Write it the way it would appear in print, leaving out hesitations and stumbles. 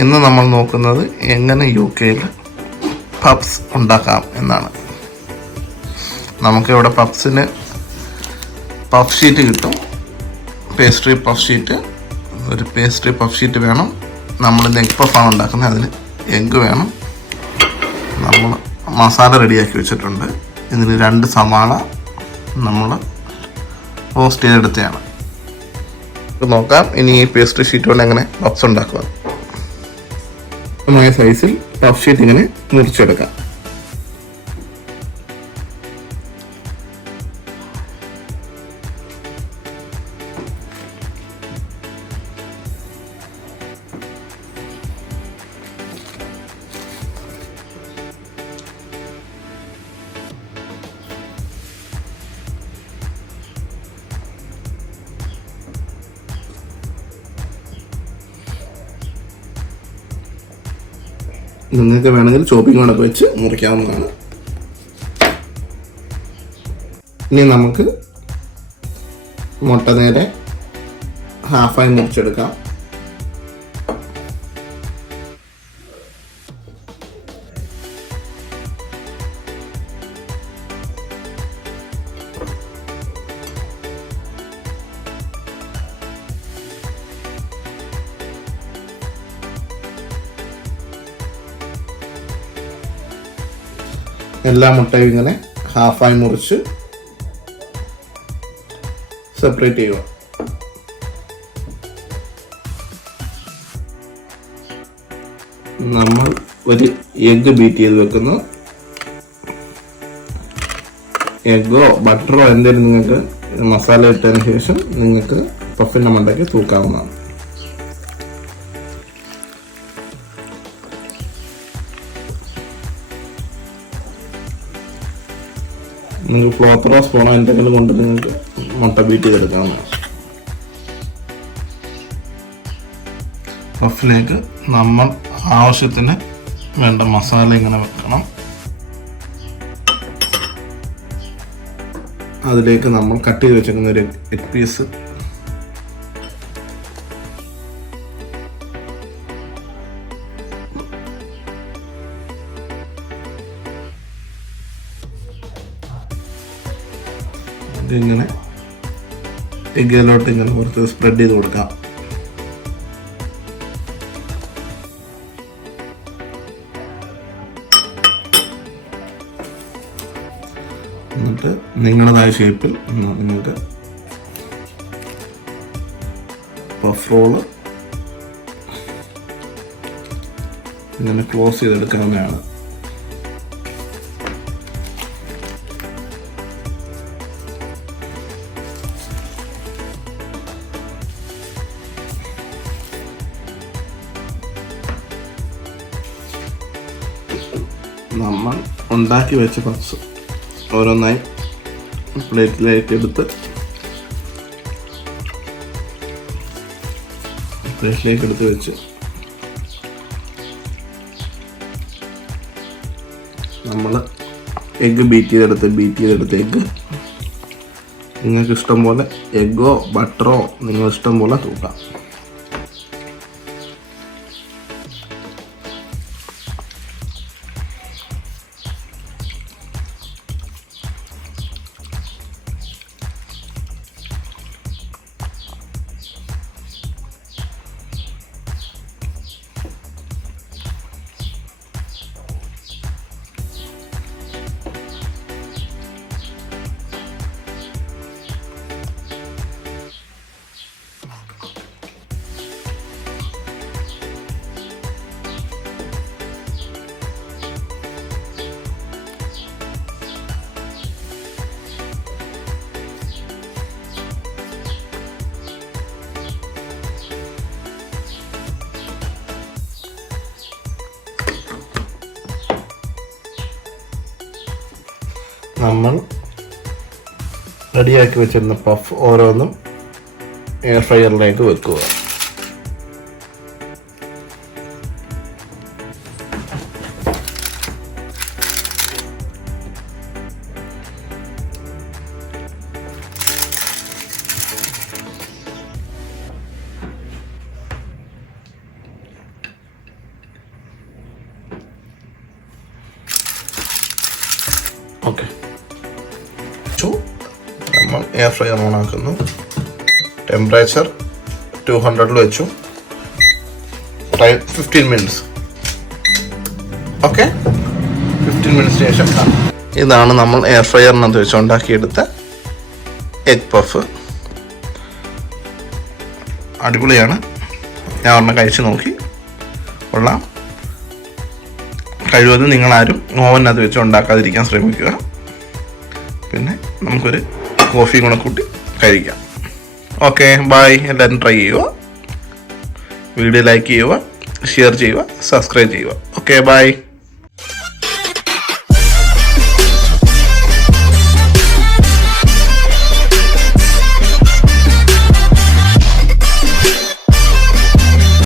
ഇന്ന് നമ്മൾ നോക്കുന്നത് എങ്ങനെ UK-യിൽ പബ്സ് ഉണ്ടാക്കാം എന്നാണ്. നമുക്കിവിടെ പബ്സിന് പഫ് ഷീറ്റ് കിട്ടും, പേസ്ട്രി പഫ് ഷീറ്റ്. ഒരു പേസ്ട്രി പഫ് ഷീറ്റ് വേണം. നമ്മളിന്ന് എഗ് പഫാണ് ഉണ്ടാക്കുന്നത്, അതിന് എഗ്ഗ് വേണം. നമ്മൾ മസാല റെഡിയാക്കി വെച്ചിട്ടുണ്ട്. ഇതിന് 2 സവാള നമ്മൾ റോസ്റ്റ് ചെയ്തെടുത്തതാണ്. നോക്കാം ഇനി ഈ പേസ്ട്രി ഷീറ്റ് കൊണ്ട് എങ്ങനെ പഫ്സ് ഉണ്ടാക്കുക. സൈസിൽ പഫ് ഷീറ്റ് ഇങ്ങനെ മുറിച്ചെടുക്കാം. നിങ്ങൾക്ക് വേണമെങ്കിൽ ചോപ്പിംഗ് കൊണ്ടൊക്കെ വെച്ച് മുറിക്കാവുന്നതാണ്. ഇനി നമുക്ക് മുട്ട നേരെ ഹാഫായി മുറിച്ചെടുക്കാം. എല്ലാ മുട്ടയും ഇങ്ങനെ ഹാഫായി മുറിച്ച് സെപ്പറേറ്റ് ചെയ്യുക. നമ്മൾ ഒരു എഗ്ഗ് ബീറ്റ് ചെയ്ത് വെക്കുന്നു. എഗ്ഗോ ബട്ടറോ എന്തെങ്കിലും നിങ്ങൾക്ക് മസാല ഇട്ടതിന് ശേഷം നിങ്ങൾക്ക് പഫിൻ്റെ മണ്ടയ്ക്ക് തൂക്കാവുന്നതാണ്. നിങ്ങൾക്ക് ഫ്ലോപ്പറോ സ്പൂണോ എന്തെങ്കിലും കൊണ്ട് നിങ്ങൾക്ക് മുട്ട ബീറ്റ് ചെയ്തെടുക്കാവുന്നതാണ്. പഫിലേക്ക് നമ്മൾ ആവശ്യത്തിന് വേണ്ട മസാല ഇങ്ങനെ വെക്കണം. അതിലേക്ക് നമ്മൾ കട്ട് ചെയ്ത് വെച്ചിരിക്കുന്ന ഒരു എഗ് പീസ് ഇങ്ങനെ എഗ്ഗിലോട്ട് ഇങ്ങനെ കുറച്ച് സ്പ്രെഡ് ചെയ്ത് കൊടുക്കാം. എന്നിട്ട് നിങ്ങളുടേതായ ഷേപ്പിൽ നിങ്ങൾക്ക് പഫ് റോള് ഇങ്ങനെ ക്ലോസ് ചെയ്തെടുക്കാവുന്നതാണ്. നമ്മൾ ഉണ്ടാക്കി വെച്ച പഫ്സ് ഓരോന്നായി പ്ലേറ്റിലേക്ക് എടുത്ത് വെച്ച് നമ്മൾ എഗ്ഗ് ബീറ്റ് ചെയ്തെടുത്ത് എഗ്ഗ് നിങ്ങൾക്ക് ഇഷ്ടം പോലെ എഗ്ഗോ ബട്ടറോ നിങ്ങൾ ഇഷ്ടം പോലെ തൂക്കാം. നമ്മൾ റെഡിയാക്കി വെച്ചിരുന്ന പഫ് ഓരോന്നും എയർ ഫ്രയറിലേക്ക് വെക്കുക. നമ്മൾ എയർ ഫ്രയർ ഓൺ ആക്കുന്നു. ടെമ്പറേച്ചർ 200 വെച്ചു. Time 15 minutes. ഓക്കെ, 15 മിനിറ്റ്സിന് ശേഷം ഇതാണ് നമ്മൾ എയർ ഫ്രയറിനകത്ത് വെച്ച് ഉണ്ടാക്കിയെടുത്ത എഗ് പഫ്. അടിപൊളിയാണ്. ഞാൻ ഒരെണ്ണം കഴിച്ച് നോക്കി, കൊള്ളാം. കഴിവതും നിങ്ങളാരും ഓവനകത്ത് വെച്ച് ഉണ്ടാക്കാതിരിക്കാൻ ശ്രമിക്കുക. പിന്നെ നമുക്കൊരു കോഫിയും കൂടെ കൂട്ടി കഴിക്കാം. Okay, bye. എല്ലാവരും ട്രൈ ചെയ്യുക, വീഡിയോ ലൈക്ക് ചെയ്യുക, ഷെയർ ചെയ്യുക, സബ്സ്ക്രൈബ് ചെയ്യുക. Okay, by.